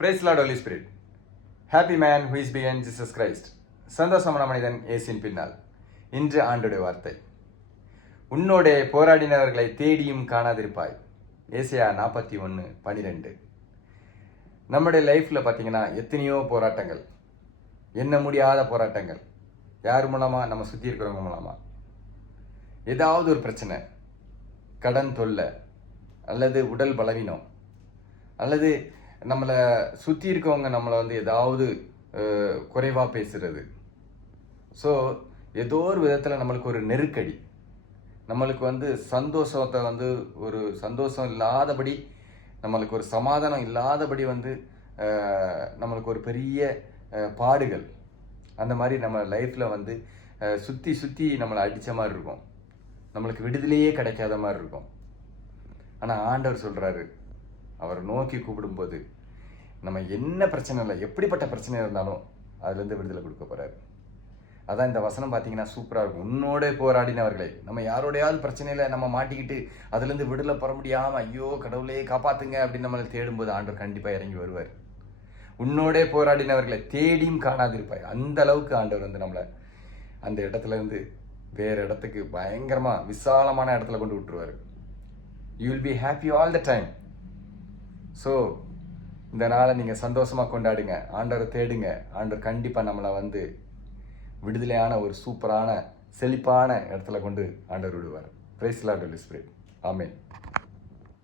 Praise the Lord, Holy Spirit. Happy man who is behind Jesus Christ. சந்தோஷமான மனிதன் இயேசுவின் பின்னால். இன்று ஆண்டோடைய வார்த்தை. உன்னோடே போராடினவர்களை தேடியும் காணாதிருப்பாய். ஏசாயா 41:12. நம்முடைய லைஃப்பில் பார்த்தீங்கன்னா எத்தனையோ போராட்டங்கள், எண்ண முடியாத போராட்டங்கள். யார் மூலமாக? நம்ம சுற்றி இருக்கிறவங்க மூலமாக. ஏதாவது ஒரு பிரச்சனை, கடன் தொல்லை, அல்லது உடல் பலவீனம், அல்லது நம்மளை சுற்றி இருக்கவங்க நம்மளை ஏதாவது குறைவாக பேசுகிறது. ஸோ ஏதோ ஒரு விதத்தில் நம்மளுக்கு ஒரு நெருக்கடி, நம்மளுக்கு சந்தோஷத்தை ஒரு சந்தோஷம் இல்லாதபடி, நம்மளுக்கு ஒரு சமாதானம் இல்லாதபடி நம்மளுக்கு ஒரு பெரிய பாடுகள், அந்த மாதிரி நம்ம லைஃப்பில் சுற்றி சுற்றி நம்மளை அடித்த மாதிரி இருக்கும். நம்மளுக்கு விடுதலையே கிடைக்காத மாதிரி இருக்கும். ஆனால் ஆண்டவர் சொல்கிறாரு, அவரை நோக்கி கூப்பிடும்போது நம்ம என்ன பிரச்சனை இல்லை, எப்படிப்பட்ட பிரச்சனை இருந்தாலும் அதுலேருந்து விடுதலை கொடுக்க போகிறாரு. அதான் இந்த வசனம் பார்த்தீங்கன்னா சூப்பராக இருக்கும். உன்னோட போராடினவர்களே, நம்ம யாரோடையாவது பிரச்சனையில் நம்ம மாட்டிக்கிட்டு அதுலேருந்து விடுதலை பெற முடியாமல், ஐயோ கடவுளே காப்பாற்றுங்க அப்படின்னு நம்மளை தேடும்போது ஆண்டவர் கண்டிப்பாக இறங்கி வருவார். உன்னோட போராடினவர்களை தேடியும் காணாதிருப்பாய். அந்த அளவுக்கு ஆண்டவர் நம்மளை அந்த இடத்துலேருந்து வேறு இடத்துக்கு பயங்கரமாக விசாலமான இடத்துல கொண்டு விட்டுருவார். You will be happy all the time. So இந்த நாளை நீங்கள் சந்தோஷமாக கொண்டாடுங்க, ஆண்டவரை தேடுங்க. ஆண்டவர் கண்டிப்பாக நம்மளை விடுதலையான ஒரு சூப்பரான செழிப்பான இடத்துல கொண்டு ஆண்டவர் விடுவார். Praise the Lord, holy spirit. Amen.